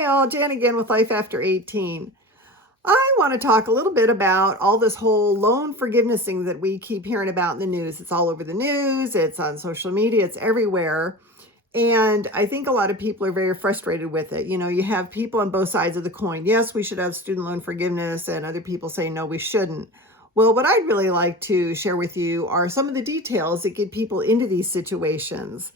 Hi all, Jan again with Life After 18. I want to talk a little bit about all this whole loan forgiveness thing that we keep hearing about in the news. It's all over the news, it's on social media, it's everywhere. And I think a lot of people are very frustrated with it. You know, you have people on both sides of the coin. Yes, we should have student loan forgiveness, and other people say, no, we shouldn't. Well, what I'd really like to share with you are some of the details that get people into these situations.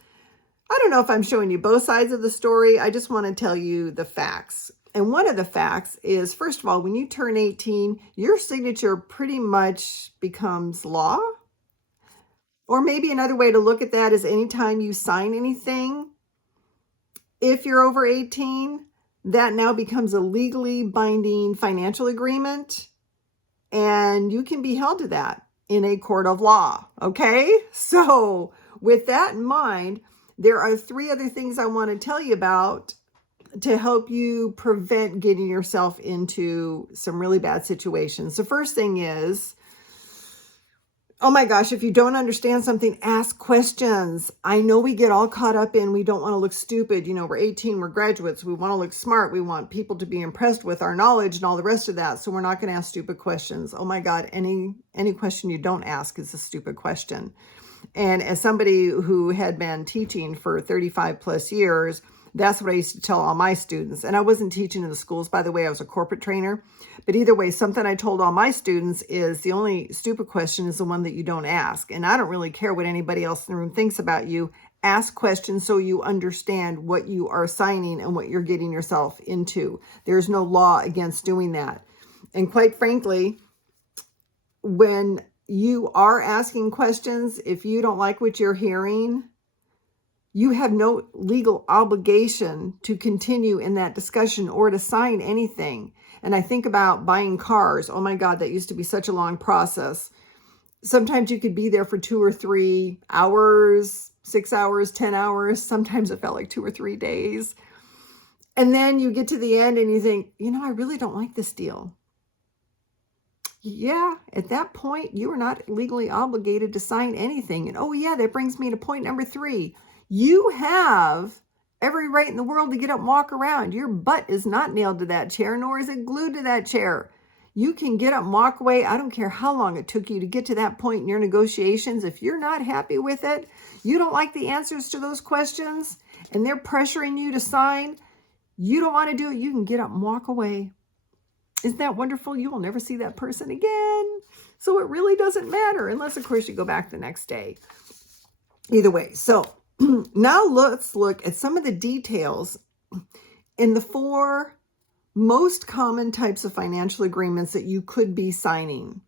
I don't know if I'm showing you both sides of the story. I just want to tell you the facts. And one of the facts is, first of all, when you turn 18, your signature pretty much becomes law. Or maybe another way to look at that is anytime you sign anything, if you're over 18, that now becomes a legally binding financial agreement, and you can be held to that in a court of law. Okay? So with that in mind, there are 3 other things I want to tell you about to help you prevent getting yourself into some really bad situations. The first thing is, oh my gosh, if you don't understand something, ask questions. I know we get all caught up in, we don't want to look stupid. You know, we're 18, we're graduates, we want to look smart, we want people to be impressed with our knowledge and all the rest of that. So we're not going to ask stupid questions. Oh my God, any question you don't ask is a stupid question. And as somebody who had been teaching for 35 plus years, that's what I used to tell all my students. And I wasn't teaching in the schools, by the way, I was a corporate trainer. But either way, something I told all my students is the only stupid question is the one that you don't ask. And I don't really care what anybody else in the room thinks about you. Ask questions so you understand what you are signing and what you're getting yourself into. There's no law against doing that. And quite frankly, when you are asking questions, if you don't like what you're hearing, you have no legal obligation to continue in that discussion or to sign anything. And I think about buying cars. Oh my God, that used to be such a long process. Sometimes you could be there for 2 or 3 hours, 6 hours, 10 hours. Sometimes it felt like 2 or 3 days. And then you get to the end and you think, you know, I really don't like this deal. Yeah, at that point, you are not legally obligated to sign anything. And oh yeah, that brings me to point number 3. You have every right in the world to get up and walk around. Your butt is not nailed to that chair, nor is it glued to that chair. You can get up and walk away. I don't care how long it took you to get to that point in your negotiations. If you're not happy with it, you don't like the answers to those questions, and they're pressuring you to sign, you don't want to do it, you can get up and walk away. Isn't that wonderful? You will never see that person again. So it really doesn't matter, unless, of course, you go back the next day. Either way. So now let's look at some of the details in the 4 most common types of financial agreements that you could be signing.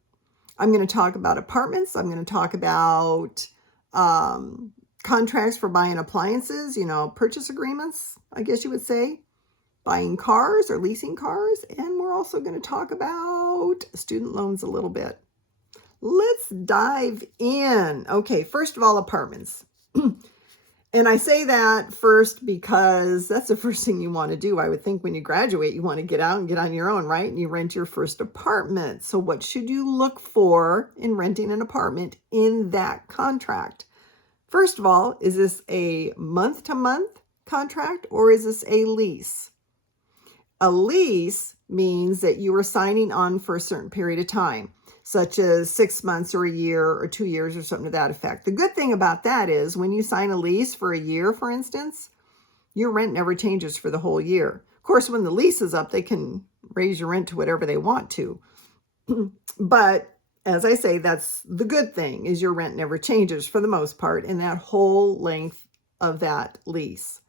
I'm going to talk about apartments. I'm going to talk about contracts for buying appliances, you know, purchase agreements, I guess you would say. Buying cars or leasing cars, and we're also going to talk about student loans a little bit. Let's dive in. Okay, first of all, apartments. And I say that first because that's the first thing you want to do. I would think when you graduate, you want to get out and get on your own, right? And you rent your first apartment. So what should you look for in renting an apartment in that contract? First of all, is this a month-to-month contract or is this a lease? A lease means that you are signing on for a certain period of time, such as 6 months or a year or 2 years or something to that effect. The good thing about that is when you sign a lease for a year, for instance, your rent never changes for the whole year. Of course, when the lease is up, they can raise your rent to whatever they want to. But as I say, that's the good thing, is your rent never changes for the most part in that whole length of that lease.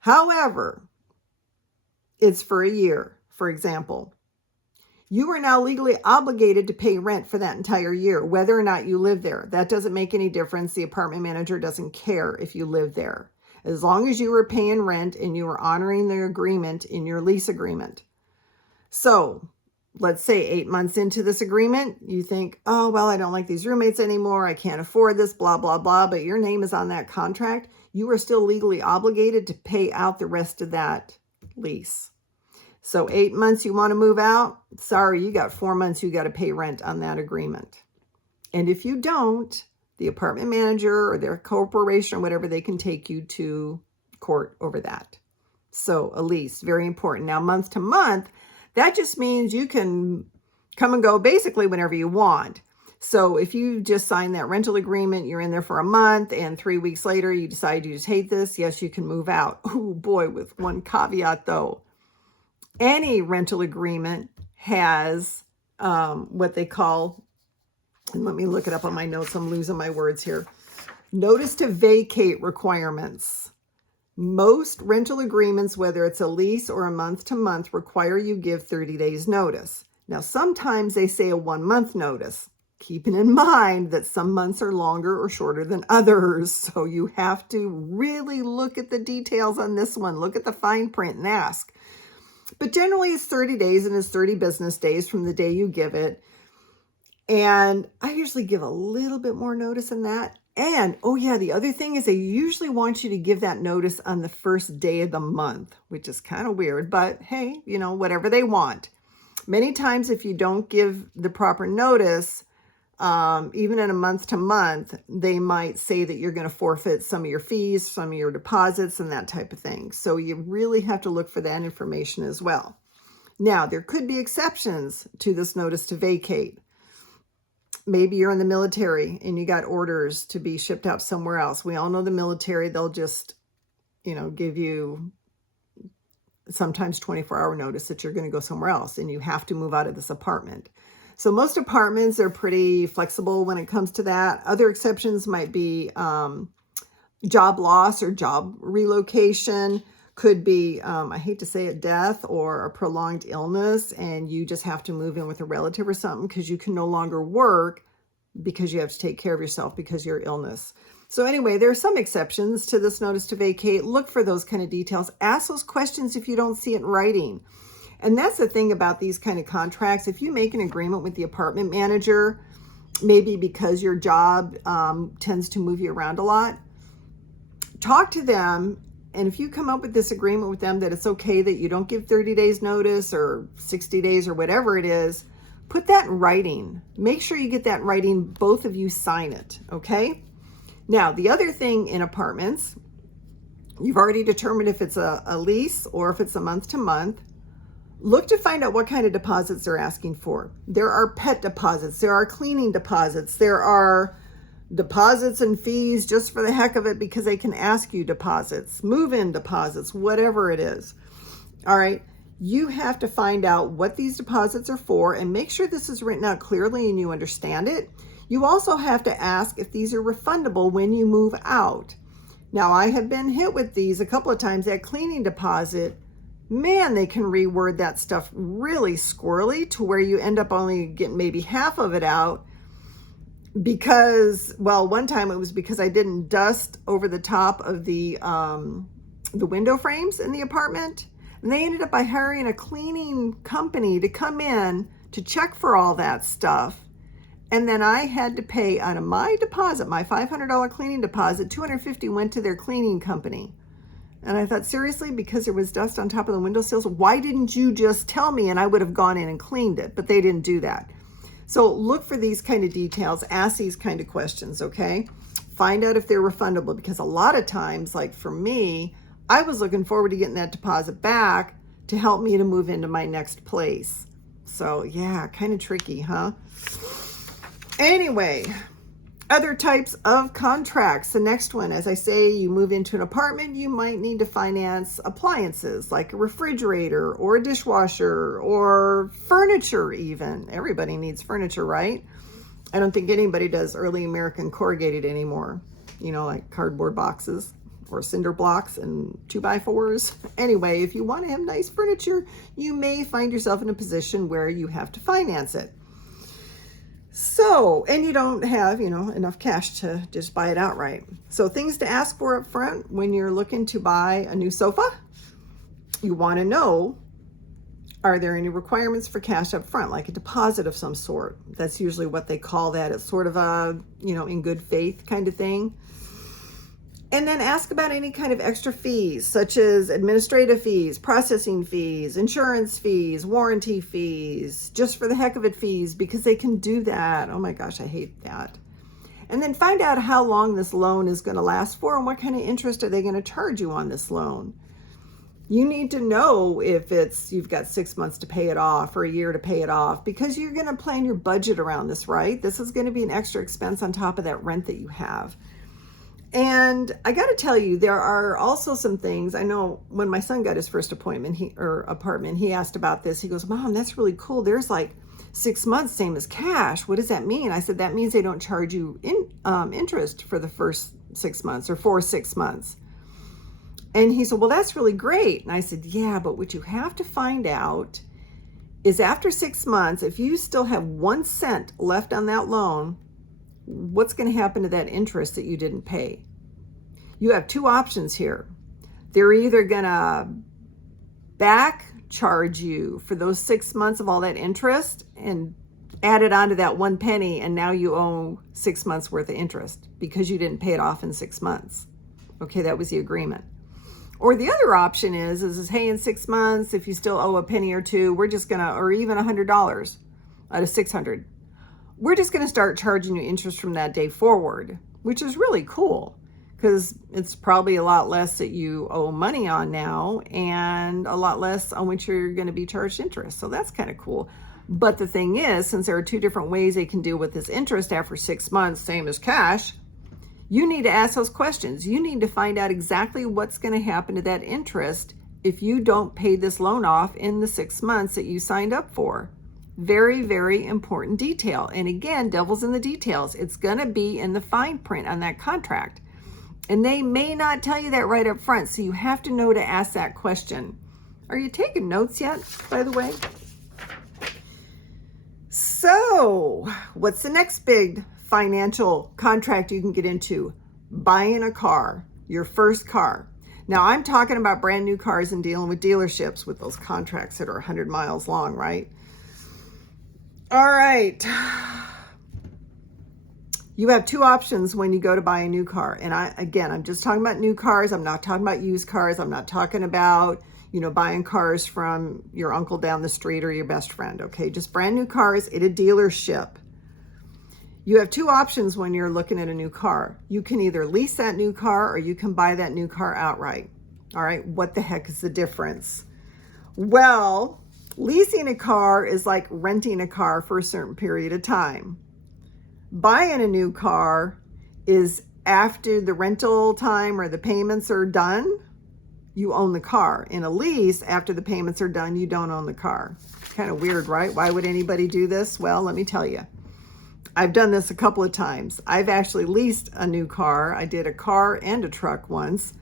However, it's for a year, for example. You are now legally obligated to pay rent for that entire year, whether or not you live there. That doesn't make any difference. The apartment manager doesn't care if you live there, as long as you are paying rent and you are honoring the agreement in your lease agreement. So let's say 8 months into this agreement, you think, oh, well, I don't like these roommates anymore. I can't afford this, blah, blah, blah. But your name is on that contract. You are still legally obligated to pay out the rest of that lease. So 8 months you want to move out? Sorry, you got 4 months you got to pay rent on that agreement. And if you don't, the apartment manager or their corporation or whatever, they can take you to court over that. So a lease, very important. Now, month to month, that just means you can come and go basically whenever you want. So if you just sign that rental agreement, you're in there for a month, and 3 weeks later you decide you just hate this, yes, you can move out. Oh boy, with one caveat though. Any rental agreement has what they call, and let me look it up on my notes, I'm losing my words here, notice to vacate requirements. Most rental agreements, whether it's a lease or a month to month, require you give 30 days notice. Now, sometimes they say a 1 month notice, keeping in mind that some months are longer or shorter than others. So you have to really look at the details on this one. Look at the fine print and ask. But generally it's 30 days and it's 30 business days from the day you give it. And I usually give a little bit more notice than that. And, oh yeah, the other thing is they usually want you to give that notice on the first day of the month, which is kind of weird, but hey, you know, whatever they want. Many times if you don't give the proper notice, even in a month to month, they might say that you're going to forfeit some of your fees, some of your deposits, and that type of thing. So you really have to look for that information as well. Now, there could be exceptions to this notice to vacate. Maybe you're in the military and you got orders to be shipped out somewhere else. We all know the military, they'll just, you know, give you sometimes 24-hour notice that you're going to go somewhere else and you have to move out of this apartment. So most apartments are pretty flexible when it comes to that. Other exceptions might be job loss or job relocation. Could be, I hate to say it, death or a prolonged illness, and you just have to move in with a relative or something because you can no longer work because you have to take care of yourself because of your illness. So anyway, there are some exceptions to this notice to vacate. Look for those kind of details. Ask those questions if you don't see it in writing. And that's the thing about these kind of contracts. If you make an agreement with the apartment manager, maybe because your job tends to move you around a lot, talk to them. And if you come up with this agreement with them that it's okay that you don't give 30 days notice or 60 days or whatever it is, put that in writing. Make sure you get that in writing. Both of you sign it, okay? Now, the other thing in apartments, you've already determined if it's a lease or if it's a month to month. Look to find out what kind of deposits they're asking for. There are pet deposits. There are cleaning deposits. There are deposits and fees just for the heck of it because they can ask you deposits, move-in deposits, whatever it is. All right. You have to find out what these deposits are for and make sure this is written out clearly and you understand it. You also have to ask if these are refundable when you move out. Now, I have been hit with these a couple of times. That cleaning deposit, man, they can reword that stuff really squirrely to where you end up only getting maybe half of it out. Because, well, one time it was because I didn't dust over the top of the window frames in the apartment. And they ended up by hiring a cleaning company to come in to check for all that stuff. And then I had to pay out of my deposit, my $500 cleaning deposit, $250 went to their cleaning company. And I thought, seriously, because there was dust on top of the windowsills, why didn't you just tell me and I would have gone in and cleaned it? But they didn't do that. So look for these kind of details, ask these kind of questions, okay? Find out if they're refundable because a lot of times, like for me, I was looking forward to getting that deposit back to help me to move into my next place. So yeah, kind of tricky, huh? Anyway, other types of contracts. The next one, as I say, you move into an apartment, you might need to finance appliances like a refrigerator or a dishwasher or furniture even. Everybody needs furniture, right? I don't think anybody does early American corrugated anymore. You know, like cardboard boxes or cinder blocks and 2x4s. Anyway, if you want to have nice furniture, you may find yourself in a position where you have to finance it. So, and you don't have, you know, enough cash to just buy it outright. So things to ask for up front when you're looking to buy a new sofa. You want to know, are there any requirements for cash up front, like a deposit of some sort? That's usually what they call that. It's sort of a, you know, in good faith kind of thing. And then ask about any kind of extra fees, such as administrative fees, processing fees, insurance fees, warranty fees, just for the heck of it fees, because they can do that. Oh my gosh, I hate that. And then find out how long this loan is going to last for and what kind of interest are they going to charge you on this loan. You need to know if you've got 6 months to pay it off or a year to pay it off, because you're going to plan your budget around this, right? This is going to be an extra expense on top of that rent that you have. And I got to tell you, there are also some things. I know when my son got his first apartment, he asked about this. He goes, "Mom, that's really cool. There's like 6 months, same as cash. What does that mean?" I said, "That means they don't charge you interest for the first 6 months or for 6 months." And he said, "Well, that's really great." And I said, "Yeah, but what you have to find out is after 6 months, if you still have 1 cent left on that loan, what's going to happen to that interest that you didn't pay?" You have 2 options here. They're either going to back charge you for those 6 months of all that interest and add it onto that 1 penny, and now you owe 6 months worth of interest because you didn't pay it off in 6 months. Okay, that was the agreement. Or the other option is hey, in 6 months, if you still owe a penny or two, we're just gonna, or even $100 out of 600, we're just gonna start charging you interest from that day forward, which is really cool because it's probably a lot less that you owe money on now and a lot less on which you're gonna be charged interest. So that's kind of cool. But the thing is, since there are 2 different ways they can deal with this interest after 6 months, same as cash, you need to ask those questions. You need to find out exactly what's going to happen to that interest if you don't pay this loan off in the 6 months that you signed up for. Very, very important detail. And again, devil's in the details. It's going to be in the fine print on that contract. And they may not tell you that right up front, so you have to know to ask that question. Are you taking notes yet, by the way? So, what's the next big financial contract you can get into? Buying a car, your first car. Now, I'm talking about brand new cars and dealing with dealerships with those contracts that are 100 miles long, right? All right. You have 2 options when you go to buy a new car. And I'm just talking about new cars. I'm not talking about used cars. I'm not talking about, buying cars from your uncle down the street or your best friend, okay? Just brand new cars at a dealership. You have 2 options when you're looking at a new car. You can either lease that new car or you can buy that new car outright. All right, what the heck is the difference? Well, leasing a car is like renting a car for a certain period of time. Buying a new car is after the rental time or the payments are done, you own the car. In a lease, after the payments are done, you don't own the car. Kind of weird, right? Why would anybody do this? Well, let me tell you. I've done this a couple of times. I've actually leased a new car. I did a car and a truck once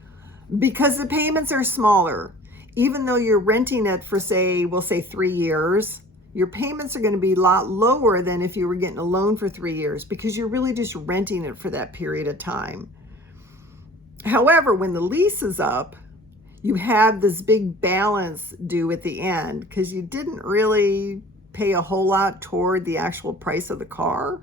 because the payments are smaller. Even though you're renting it for, we'll say 3 years, your payments are going to be a lot lower than if you were getting a loan for 3 years because you're really just renting it for that period of time. However, when the lease is up, you have this big balance due at the end because you didn't really pay a whole lot toward the actual price of the car.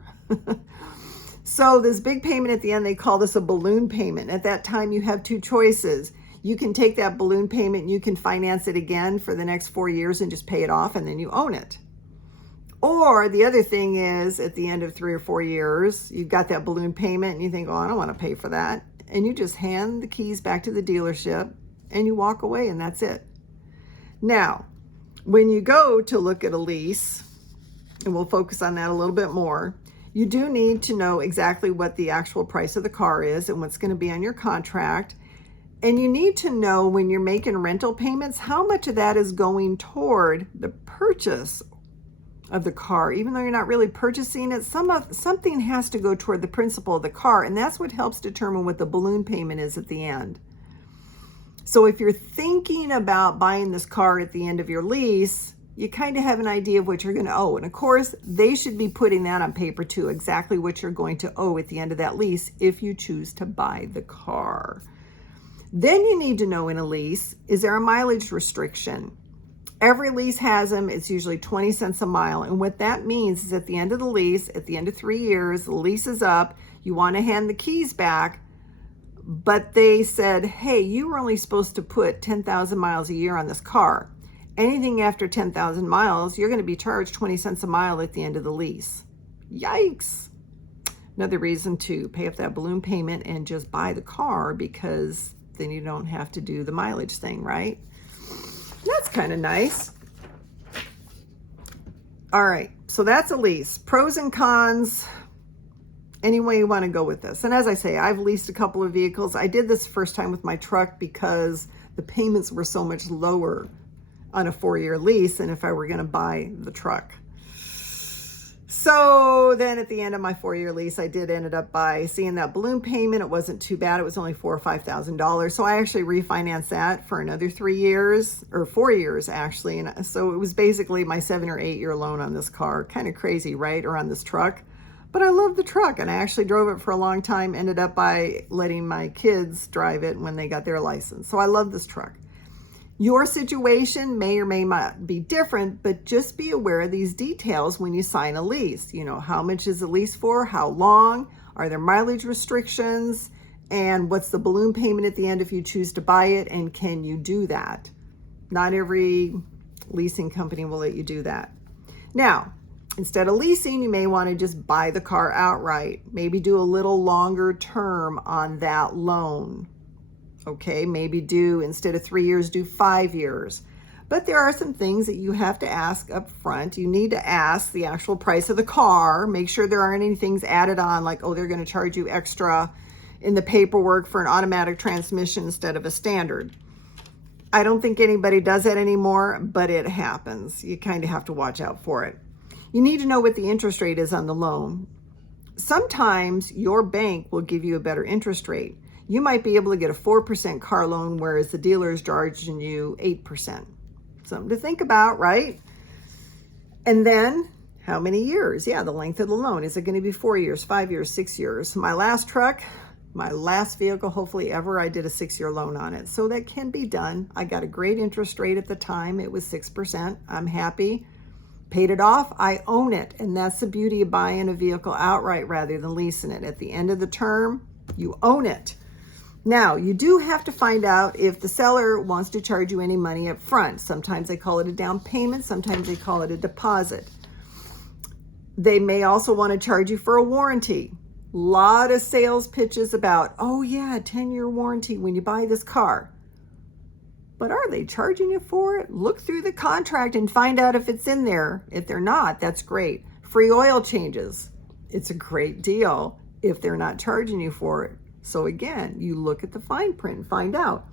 So this big payment at the end, they call this a balloon payment. At that time, you have 2 choices. You can take that balloon payment and you can finance it again for the next 4 years and just pay it off and then you own it. Or the other thing is at the end of 3 or 4 years, you've got that balloon payment and you think, oh, I don't want to pay for that. And you just hand the keys back to the dealership and you walk away and that's it. Now, when you go to look at a lease, and we'll focus on that a little bit more, you do need to know exactly what the actual price of the car is and what's going to be on your contract. And you need to know when you're making rental payments, how much of that is going toward the purchase of the car. Even though you're not really purchasing it, something has to go toward the principal of the car. And that's what helps determine what the balloon payment is at the end. So if you're thinking about buying this car at the end of your lease, you kind of have an idea of what you're going to owe. And of course, they should be putting that on paper too, exactly what you're going to owe at the end of that lease if you choose to buy the car. Then you need to know in a lease, is there a mileage restriction? Every lease has them. It's usually 20 cents a mile. And what that means is at the end of the lease, at the end of 3 years, the lease is up, you want to hand the keys back, but they said, hey, you were only supposed to put 10,000 miles a year on this car. Anything after 10,000 miles, you're going to be charged 20 cents a mile at the end of the lease. Yikes. Another reason to pay off that balloon payment and just buy the car, because then you don't have to do the mileage thing, right? That's kind of nice. All right, so that's a lease. Pros and cons, any way you want to go with this. And as I say, I've leased a couple of vehicles. I did this first time with my truck because the payments were so much lower on a 4-year lease than if I were going to buy the truck. So then at the end of my 4-year lease, I did ended up by seeing that balloon payment. It wasn't too bad. It was only $4,000 or $5,000. So I actually refinanced that for another 3 years, or 4 years actually. And so it was basically my 7 or 8 year loan on this car. Kind of crazy, right? Or on this truck. But I love the truck, and I actually drove it for a long time. Ended up by letting my kids drive it when they got their license. So I love this truck. Your situation may or may not be different, but just be aware of these details when you sign a lease. You know, how much is the lease for? How long? Are there mileage restrictions? And what's the balloon payment at the end if you choose to buy it? And can you do that? Not every leasing company will let you do that. Now, instead of leasing, you may want to just buy the car outright. Maybe do a little longer term on that loan. Okay, maybe do, instead of 3 years, do 5 years. But there are some things that you have to ask up front. You need to ask the actual price of the car. Make sure there aren't any things added on, like, oh, they're going to charge you extra in the paperwork for an automatic transmission instead of a standard. I don't think anybody does that anymore, but it happens. You kind of have to watch out for it. You need to know what the interest rate is on the loan. Sometimes your bank will give you a better interest rate. You might be able to get a 4% car loan, whereas the dealer is charging you 8%. Something to think about, right? And then how many years? Yeah, the length of the loan. Is it going to be 4 years, 5 years, 6 years? My last truck, my last vehicle, hopefully ever, I did a 6-year loan on it. So that can be done. I got a great interest rate at the time. It was 6%. I'm happy. Paid it off. I own it. And that's the beauty of buying a vehicle outright rather than leasing it. At the end of the term, you own it. Now, you do have to find out if the seller wants to charge you any money up front. Sometimes they call it a down payment. Sometimes they call it a deposit. They may also want to charge you for a warranty. A lot of sales pitches about, oh yeah, 10-year warranty when you buy this car. But are they charging you for it? Look through the contract and find out if it's in there. If they're not, that's great. Free oil changes. It's a great deal if they're not charging you for it. So again, you look at the fine print and find out.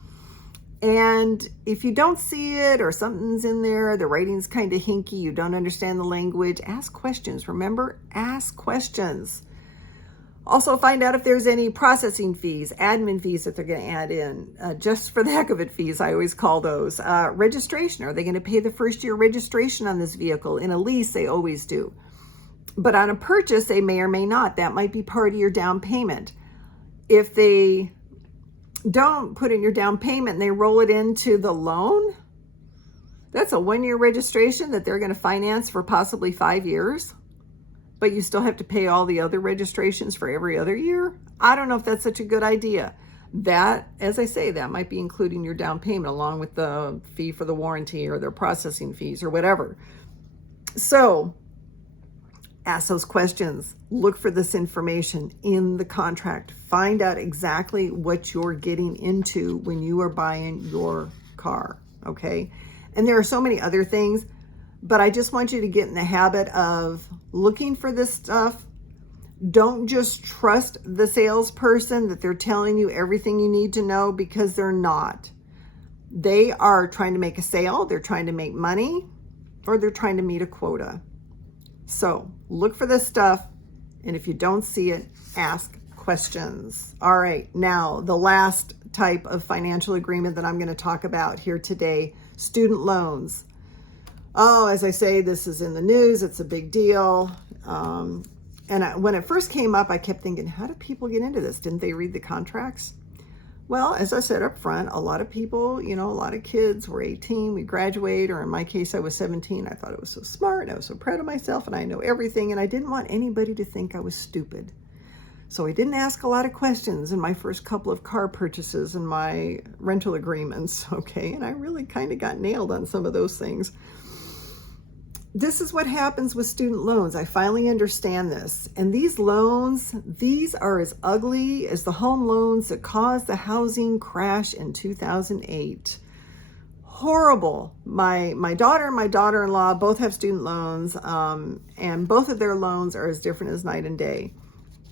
And if you don't see it or something's in there, the writing's kind of hinky, you don't understand the language, ask questions. Remember, ask questions. Also find out if there's any processing fees, admin fees that they're going to add in, just for the heck of it fees, I always call those. Registration, are they going to pay the first year registration on this vehicle? In a lease, they always do. But on a purchase, they may or may not. That might be part of your down payment. If they don't put in your down payment and they roll it into the loan, that's a 1-year registration that they're going to finance for possibly 5 years, but you still have to pay all the other registrations for every other year. I don't know if that's such a good idea. That, as I say, that might be including your down payment along with the fee for the warranty or their processing fees or whatever. So ask those questions. Look for this information in the contract. Find out exactly what you're getting into when you are buying your car, okay? And there are so many other things, but I just want you to get in the habit of looking for this stuff. Don't just trust the salesperson that they're telling you everything you need to know, because they're not. They are trying to make a sale, they're trying to make money, or they're trying to meet a quota. So look for this stuff, and if you don't see it, ask questions. All right, now the last type of financial agreement that I'm going to talk about here today, student loans. Oh, as I say, this is in the news. It's a big deal. When it first came up, I kept thinking, how do people get into this? Didn't they read the contracts? Well, as I said up front, a lot of people, a lot of kids were 18, we graduate, or in my case, I was 17. I thought it was so smart, and I was so proud of myself, and I know everything, and I didn't want anybody to think I was stupid. So I didn't ask a lot of questions in my first couple of car purchases and my rental agreements, okay? And I really kind of got nailed on some of those things. This is what happens with student loans. I finally understand this. And these loans, these are as ugly as the home loans that caused the housing crash in 2008. horrible. My daughter and my daughter-in-law both have student loans, and both of their loans are as different as night and day.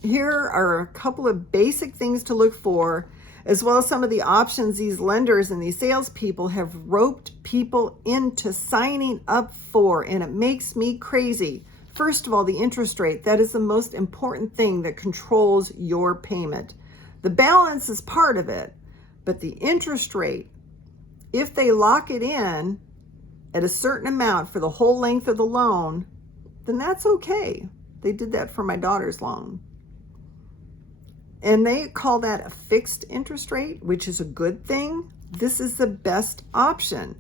Here are a couple of basic things to look for, as well as some of the options these lenders and these salespeople have roped people into signing up for, and it makes me crazy. First of all, the interest rate. That is the most important thing that controls your payment. The balance is part of it, but the interest rate, if they lock it in at a certain amount for the whole length of the loan, then that's okay. They did that for my daughter's loan. And they call that a fixed interest rate, which is a good thing. This is the best option.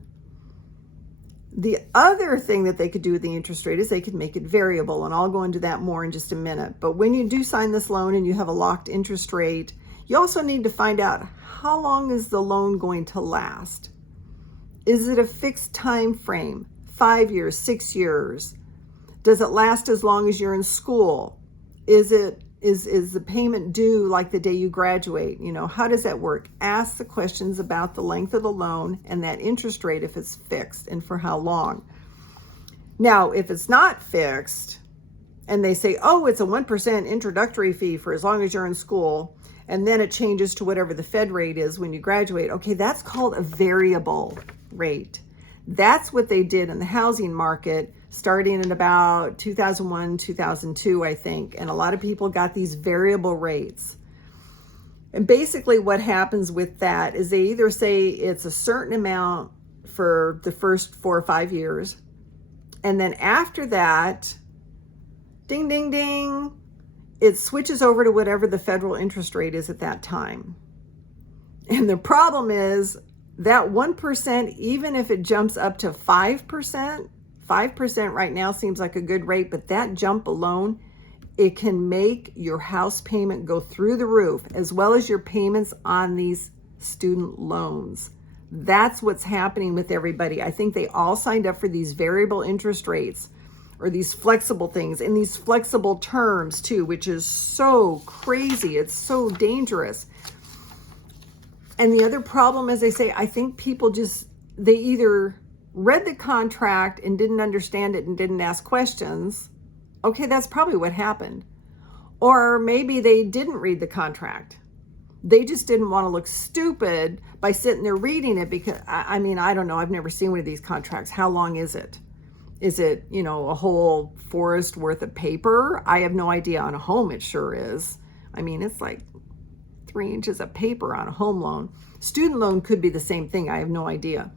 The other thing that they could do with the interest rate is they could make it variable, and I'll go into that more in just a minute. But when you do sign this loan and you have a locked interest rate, you also need to find out, how long is the loan going to last? Is it a fixed time frame? 5 years, 6 years? Does it last as long as you're in school? Is the payment due like the day you graduate? You know, how does that work? Ask the questions about the length of the loan and that interest rate, if it's fixed, and for how long. Now, if it's not fixed and they say, oh, it's a 1% introductory fee for as long as you're in school, and then it changes to whatever the Fed rate is when you graduate, okay, that's called a variable rate. That's what they did in the housing market starting in about 2001, 2002, I think. And a lot of people got these variable rates. And basically what happens with that is they either say it's a certain amount for the first 4 or 5 years, and then after that, ding, ding, ding, it switches over to whatever the federal interest rate is at that time. And the problem is that 1%, even if it jumps up to 5%, 5% right now seems like a good rate, but that jump alone, it can make your house payment go through the roof, as well as your payments on these student loans. That's what's happening with everybody. I think they all signed up for these variable interest rates, or these flexible things, and these flexible terms too, which is so crazy. It's so dangerous. And the other problem, as I say, I think people they either read the contract and didn't understand it and didn't ask questions. Okay, that's probably what happened. Or maybe they didn't read the contract. They just didn't want to look stupid by sitting there reading it, because, I mean, I don't know. I've never seen one of these contracts. How long is it? Is it, you know, a whole forest worth of paper? I have no idea. On a home, it sure is. I mean, it's like 3 inches of paper on a home loan. Student loan could be the same thing. I have no idea.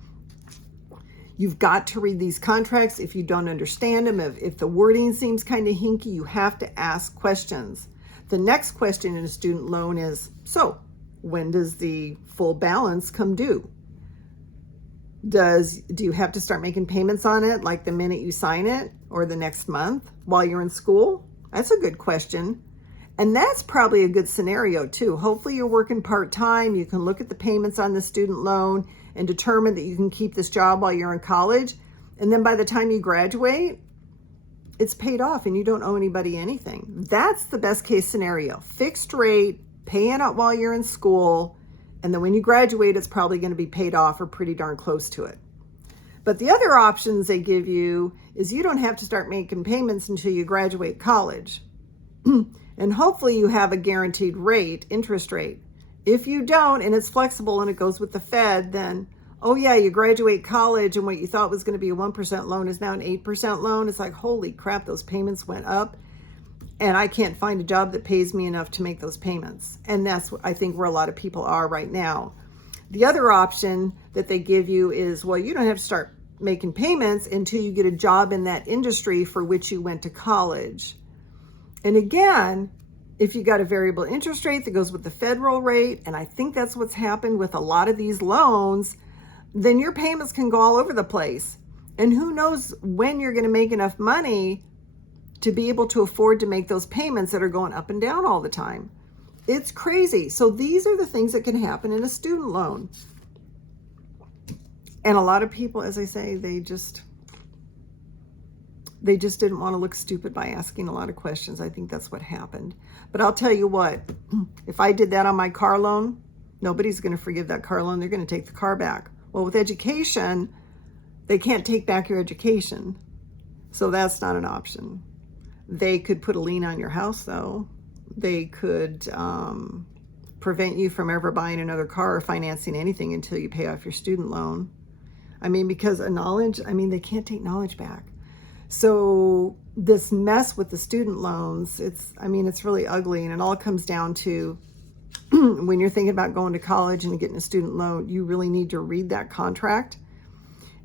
You've got to read these contracts. If you don't understand them, if the wording seems kind of hinky, you have to ask questions. The next question in a student loan is, so when does the full balance come due? Do you have to start making payments on it like the minute you sign it, or the next month while you're in school? That's a good question. And that's probably a good scenario too. Hopefully you're working part-time. You can look at the payments on the student loan and determine that you can keep this job while you're in college. And then by the time you graduate, it's paid off and you don't owe anybody anything. That's the best case scenario. Fixed rate, paying it while you're in school, and then when you graduate, it's probably going to be paid off or pretty darn close to it. But the other options they give you is you don't have to start making payments until you graduate college. And hopefully you have a guaranteed rate, interest rate. If you don't, and it's flexible and it goes with the Fed, then, oh yeah, you graduate college and what you thought was going to be a 1% loan is now an 8% loan. It's like, holy crap, those payments went up. And I can't find a job that pays me enough to make those payments. And that's, I think, where a lot of people are right now. The other option that they give you is, well, you don't have to start making payments until you get a job in that industry for which you went to college. And again, if you got a variable interest rate that goes with the federal rate, and I think that's what's happened with a lot of these loans, then your payments can go all over the place. And who knows when you're going to make enough money to be able to afford to make those payments that are going up and down all the time. It's crazy. So these are the things that can happen in a student loan. And a lot of people, as I say, they just didn't want to look stupid by asking a lot of questions. I think that's what happened. But I'll tell you what, if I did that on my car loan, nobody's going to forgive that car loan. They're going to take the car back. Well, with education, they can't take back your education. So that's not an option. They could put a lien on your house, though. They could prevent you from ever buying another car or financing anything until you pay off your student loan. I mean, because of knowledge, I mean, they can't take knowledge back. So this mess with the student loans, it's really ugly. And it all comes down to when you're thinking about going to college and getting a student loan, you really need to read that contract.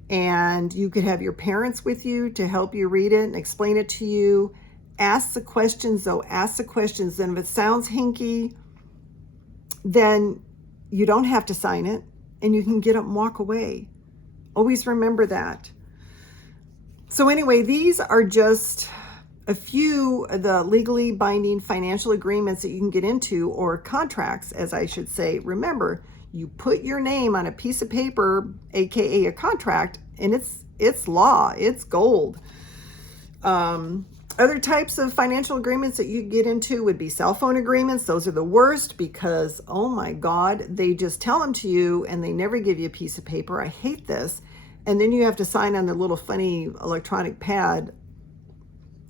And you could have your parents with you to help you read it and explain it to you. Ask the questions, though. Ask the questions. And if it sounds hinky, then you don't have to sign it and you can get up and walk away. Always remember that. So anyway, these are just a few of the legally binding financial agreements that you can get into, or contracts, as I should say. Remember, you put your name on a piece of paper, aka a contract, and it's law, it's gold. Other types of financial agreements that you get into would be cell phone agreements. Those are the worst because, oh my God, they just tell them to you and they never give you a piece of paper. I hate this. And then you have to sign on the little funny electronic pad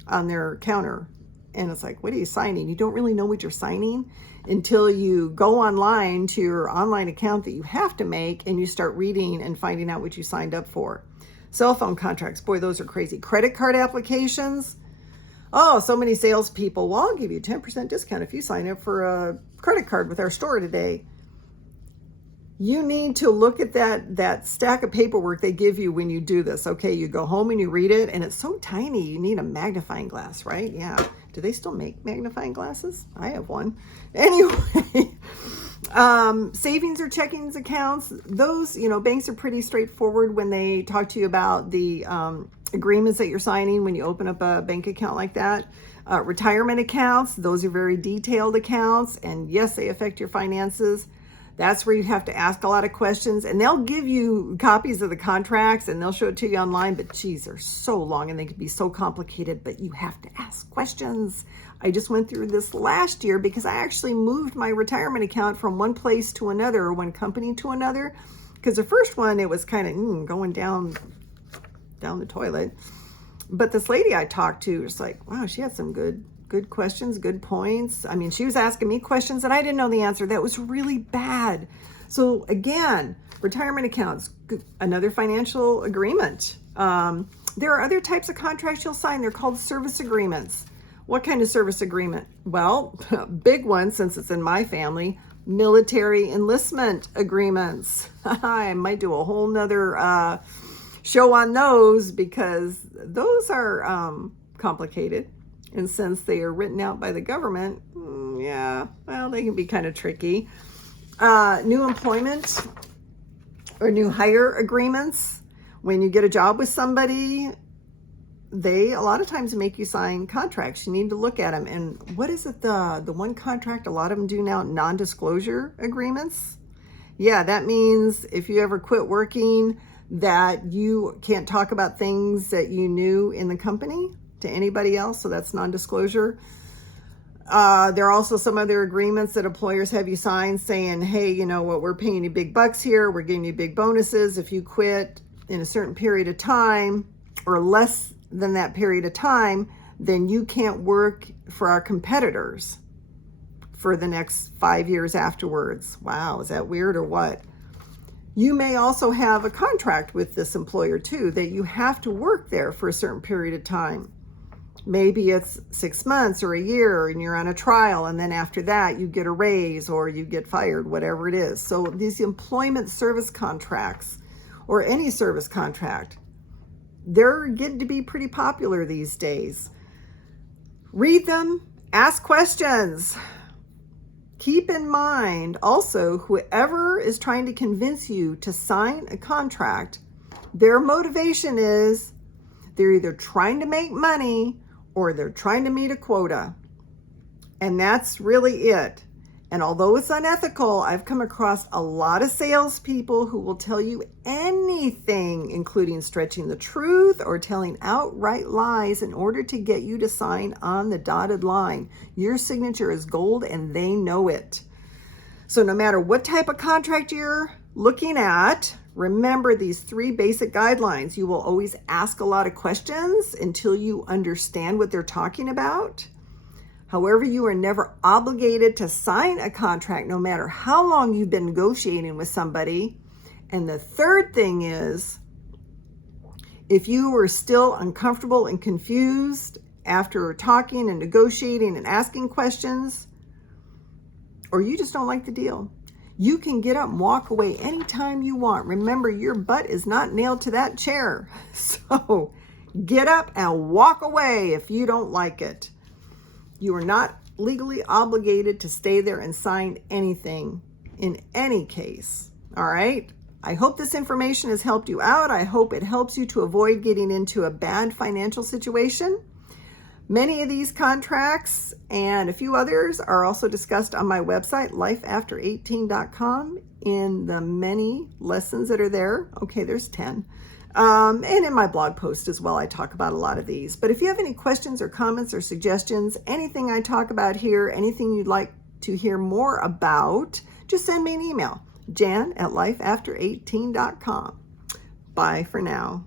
on their counter. And it's like, what are you signing? You don't really know what you're signing until you go online to your online account that you have to make and you start reading and finding out what you signed up for. Cell phone contracts, boy, those are crazy. Credit card applications. Oh, so many salespeople. Well, I'll give you a 10% discount if you sign up for a credit card with our store today. You need to look at that stack of paperwork they give you when you do this. Okay, you go home and you read it, and it's so tiny, you need a magnifying glass, right? Yeah. Do they still make magnifying glasses? I have one. Anyway, savings or checkings accounts, those, banks are pretty straightforward when they talk to you about the agreements that you're signing when you open up a bank account like that. Retirement accounts, those are very detailed accounts, and yes, they affect your finances. That's where you have to ask a lot of questions, and they'll give you copies of the contracts and they'll show it to you online, but geez, they're so long and they can be so complicated, but you have to ask questions. I just went through this last year because I actually moved my retirement account from one place to another, or one company to another, because the first one, it was kind of going down the toilet. But this lady I talked to was like, wow, she had some good questions, good points. I mean, she was asking me questions and I didn't know the answer. That was really bad. So again, retirement accounts, another financial agreement. There are other types of contracts you'll sign. They're called service agreements. What kind of service agreement? Well, big one, since it's in my family, military enlistment agreements. I might do a whole nother show on those because those are complicated. And since they are written out by the government, they can be kind of tricky. New employment or new hire agreements. When you get a job with somebody, they a lot of times make you sign contracts. You need to look at them. And what is it, the one contract a lot of them do now? Non-disclosure agreements. Yeah, that means if you ever quit working, that you can't talk about things that you knew in the company to anybody else. So that's non-disclosure. There are also some other agreements that employers have you sign saying, hey, you know what, we're paying you big bucks here. We're giving you big bonuses. If you quit in a certain period of time or less than that period of time, then you can't work for our competitors for the next 5 years afterwards. Wow, is that weird or what? You may also have a contract with this employer too, that you have to work there for a certain period of time. Maybe it's 6 months or a year and you're on a trial, and then after that you get a raise or you get fired, whatever it is. So these employment service contracts, or any service contract, they're getting to be pretty popular these days. Read them, ask questions. Keep in mind also, whoever is trying to convince you to sign a contract, their motivation is they're either trying to make money or they're trying to meet a quota. And that's really it. And although it's unethical, I've come across a lot of salespeople who will tell you anything, including stretching the truth or telling outright lies in order to get you to sign on the dotted line. Your signature is gold and they know it. So no matter what type of contract you're looking at, Remember these 3 basic guidelines. You will always ask a lot of questions until you understand what they're talking about. However, you are never obligated to sign a contract no matter how long you've been negotiating with somebody. And the third thing is, if you are still uncomfortable and confused after talking and negotiating and asking questions, or you just don't like the deal, you can get up and walk away anytime you want. Remember, your butt is not nailed to that chair. So get up and walk away if you don't like it. You are not legally obligated to stay there and sign anything in any case. All right? I hope this information has helped you out. I hope it helps you to avoid getting into a bad financial situation. Many of these contracts and a few others are also discussed on my website, lifeafter18.com, in the many lessons that are there. Okay, there's 10. And in my blog post as well, I talk about a lot of these. But if you have any questions or comments or suggestions, anything I talk about here, anything you'd like to hear more about, just send me an email, jan@lifeafter18.com. Bye for now.